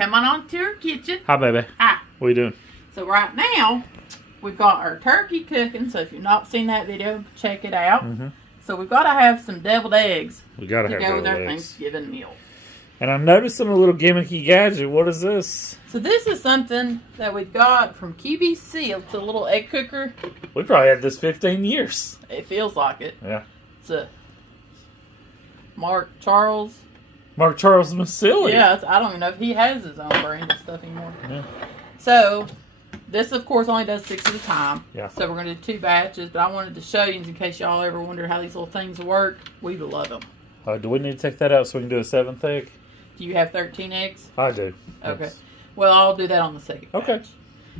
come on to your kitchen. Hi, baby. Hi. What are you doing? So right now, we've got our turkey cooking. So if you've not seen that video, check it out. So we've got to have some deviled eggs. We got to have go with our deviled eggs. Thanksgiving meal. And I'm noticing a little gimmicky gadget. What is this? So this is something that we got from QVC. It's a little egg cooker. We probably had this 15 years. It feels like it. Yeah. It's a Mark Charles Massili. Yeah, I don't even know if he has his own brand of stuff anymore. Yeah. So, this of course only does 6 at a time. Yeah. So we're going to do 2 batches, but I wanted to show you in case y'all ever wonder how these little things work. We love them. Do we need to take that out so we can do a 7th egg? Do you have 13 eggs? I do. Okay. Yes. Well, I'll do that on the second batch. Okay.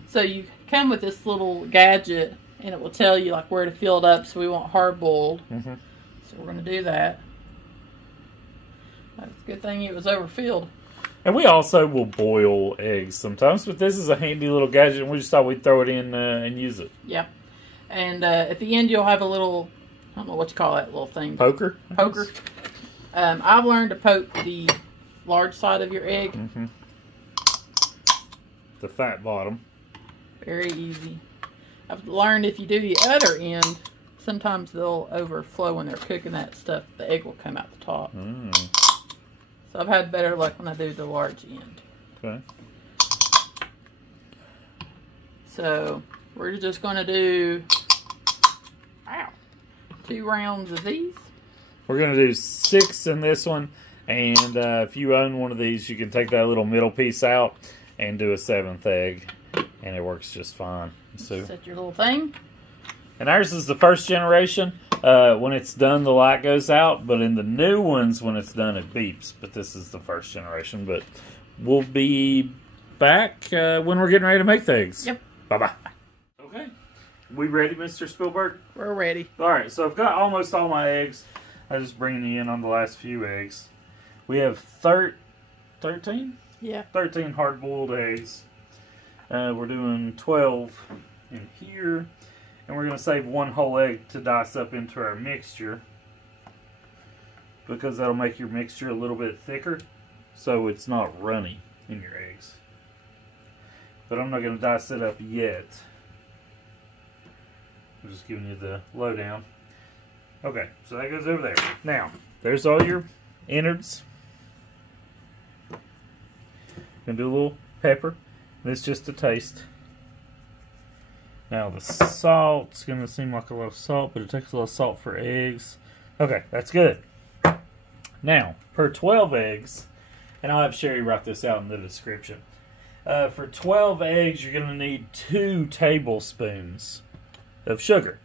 So you come with this little gadget, and it will tell you like where to fill it up so we want hard boiled. So we're going to do that. That's a good thing it was overfilled. And we also will boil eggs sometimes, but this is a handy little gadget, and we just thought we'd throw it in and use it. Yeah. And at the end, you'll have a little, I don't know what you call that little thing. Poker? Poker. I've learned to poke the large side of your egg. The fat bottom. Very easy. I've learned if you do the other end, sometimes they'll overflow when they're cooking that stuff. The egg will come out the top. So I've had better luck when I do the large end. Okay. So we're just going to do 2 rounds of these. We're going to do 6 in this one. And if you own one of these, you can take that little middle piece out and do a 7th egg. And it works just fine. So, set your little thing. And ours is the 1st generation. When it's done, the light goes out. But in the new ones, when it's done, it beeps. But this is the 1st generation. But we'll be back when we're getting ready to make the eggs. Yep. Bye-bye. Okay. We ready, Mr. Spielberg? We're ready. All right. So I've got almost all my eggs. I'm just bringing you in on the last few eggs. We have 13? Yeah. 13 hard-boiled eggs. We're doing 12 in here. And we're going to save 1 whole egg to dice up into our mixture. Because that'll make your mixture a little bit thicker. So it's not runny in your eggs. But I'm not going to dice it up yet. I'm just giving you the lowdown. Okay, so that goes over there. Now, there's all your innards. Gonna do a little pepper. This just a taste. Now the salt's gonna seem like a lot of salt, but it takes a lot of salt for eggs. Okay, that's good. Now, per 12 eggs, and I'll have Sherry write this out in the description. For 12 eggs, you're gonna need 2 tablespoons of sugar.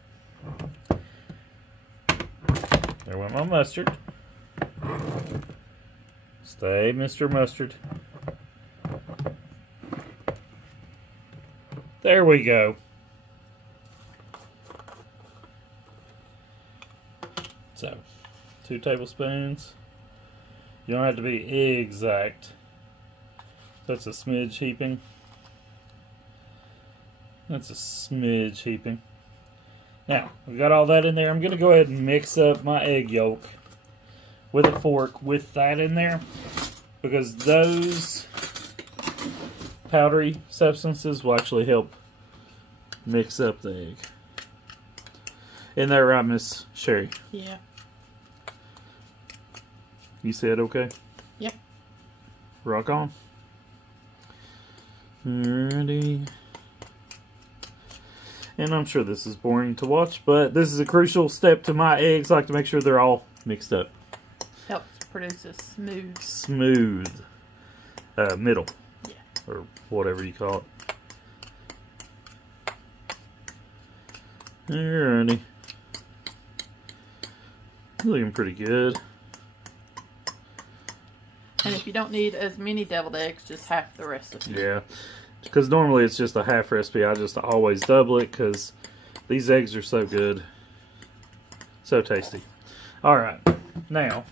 There went my mustard. Stay, Mr. Mustard. There we go. So, 2 tablespoons. You don't have to be exact. That's a smidge heaping. That's a smidge heaping. Now, we got all that in there. I'm going to go ahead and mix up my egg yolk with a fork with that in there. Because those powdery substances will actually help mix up the egg. Isn't that right, Miss Sherry? Yeah. You said okay? Yep. Rock on. Ready. And I'm sure this is boring to watch, but this is a crucial step to my eggs. I like to make sure they're all mixed up. Helps produce a smooth middle. Yeah. Or whatever you call it. Alrighty. Looking pretty good. And if you don't need as many deviled eggs, just half the recipe. Yeah. Because normally it's just a half recipe. I just always double it because these eggs are so good. So tasty. Alright. Now,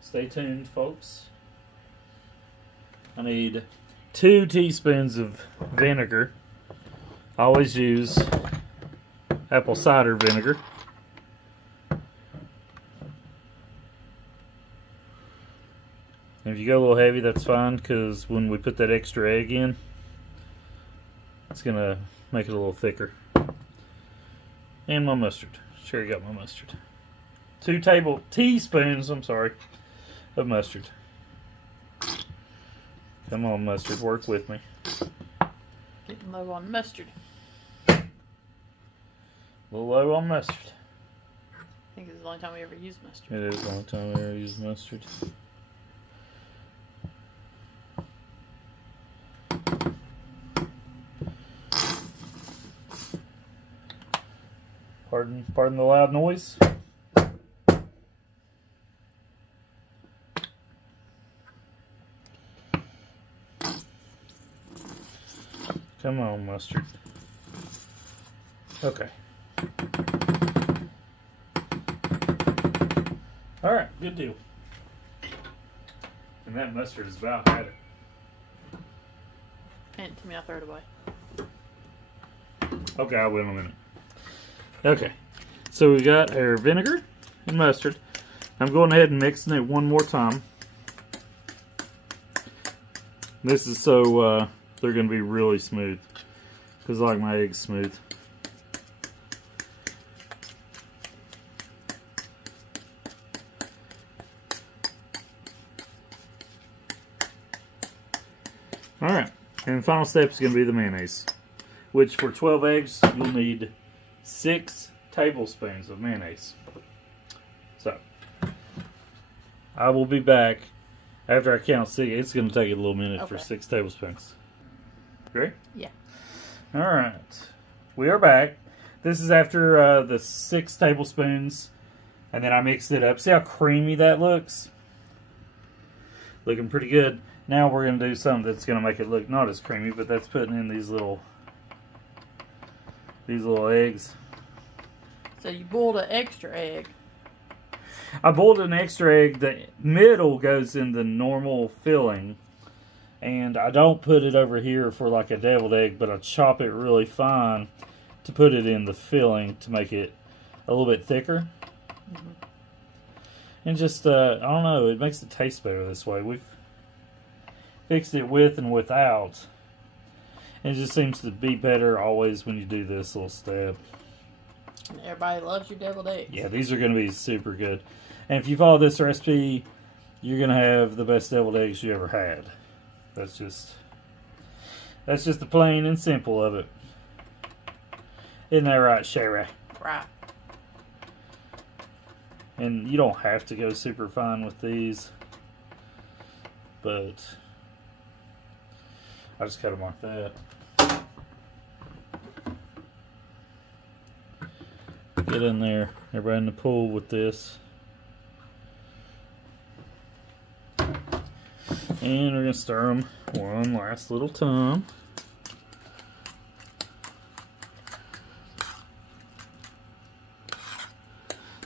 stay tuned, folks. I need 2 teaspoons of vinegar. I always use apple cider vinegar. And if you go a little heavy, that's fine, because when we put that extra egg in, it's going to make it a little thicker. And my mustard. Sherry got my mustard. 2 teaspoons, I'm sorry, of mustard. Come on, mustard, work with me. Getting low on mustard. A little low on mustard. I think it's the only time we ever use mustard. It is the only time we ever use mustard. Pardon the loud noise. Come on, mustard. Okay. Alright, good deal. And that mustard is about had it. Hand it to me, I'll throw it away. Okay, I will in a minute. Okay, so we got our vinegar and mustard. I'm going ahead and mixing it one more time. This is so they're going to be really smooth, because I like my eggs smooth. Alright, and the final step is going to be the mayonnaise, which for 12 eggs you'll need 6 tablespoons of mayonnaise. So, I will be back after I count 6. It's going to take a little minute for 6 tablespoons. Ready? Yeah. Alright, we are back. This is after the 6 tablespoons, and then I mixed it up. See how creamy that looks? Looking pretty good. Now we're going to do something that's going to make it look not as creamy, but that's putting in these little eggs. So you boiled an extra egg. I boiled an extra egg. The middle goes in the normal filling, and I don't put it over here for like a deviled egg, but I chop it really fine to put it in the filling to make it a little bit thicker. Mm-hmm. And just, I don't know, it makes it taste better this way. We've fixed it with and without. And it just seems to be better always when you do this little step. And everybody loves your deviled eggs. Yeah, these are going to be super good. And if you follow this recipe, you're going to have the best deviled eggs you ever had. That's just the plain and simple of it. Isn't that right, Sherry? Right. And you don't have to go super fine with these, but I just cut them like that. Get in there, everybody in the pool with this. And we're going to stir them one last little time.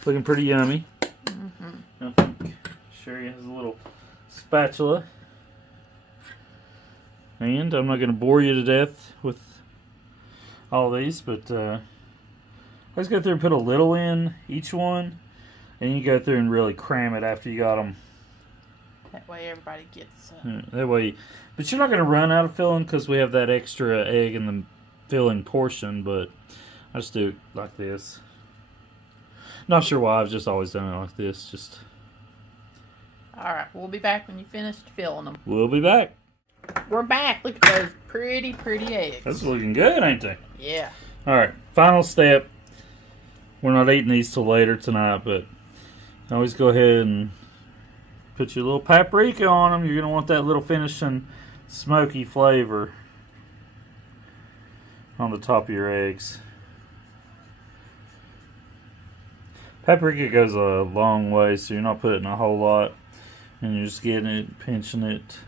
Looking pretty yummy. Mm-hmm. I think Sherry has a little spatula. And I'm not going to bore you to death with all these, but let's go through and put a little in each one, and you go through and really cram it after you got them. That way everybody gets... that way, but you're not going to run out of filling because we have that extra egg in the filling portion, but I just do it like this. Not sure why, I've just always done it like this. Just. Alright, we'll be back when you finished filling them. We'll be back. We're back. Look at those pretty eggs. That's looking good, ain't they? Yeah. Alright, final step. We're not eating these till later tonight, but always go ahead and put your little paprika on them. You're going to want that little finishing smoky flavor on the top of your eggs. Paprika goes a long way, so you're not putting a whole lot, and you're just getting it, pinching it,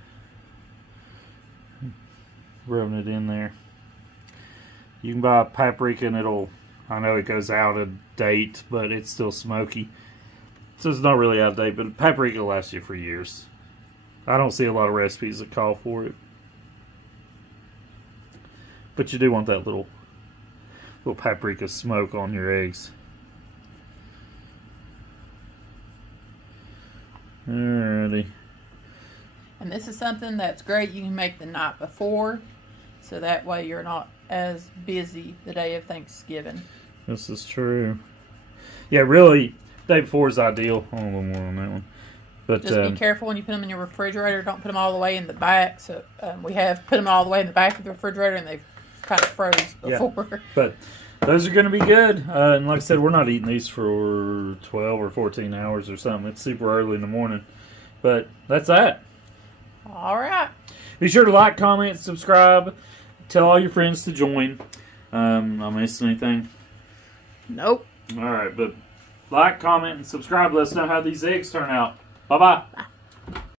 rubbing it in there. You can buy paprika and I know it goes out of date, but it's still smoky. So it's not really out of date, but paprika will last you for years. I don't see a lot of recipes that call for it. But you do want that little paprika smoke on your eggs. Alrighty. And this is something that's great. You can make the night before, so that way you're not as busy the day of Thanksgiving. This is true. Yeah, really, day before is ideal. A little more on that one. But just be careful when you put them in your refrigerator. Don't put them all the way in the back. So we have put them all the way in the back of the refrigerator, and they've kind of froze before. Yeah, but those are going to be good. And like I said, we're not eating these for 12 or 14 hours or something. It's super early in the morning. But that's that. All right. Be sure to like, comment, subscribe. Tell all your friends to join. I missed anything? Nope. All right, but like, comment, and subscribe. Let us know how these eggs turn out. Bye-bye. Bye.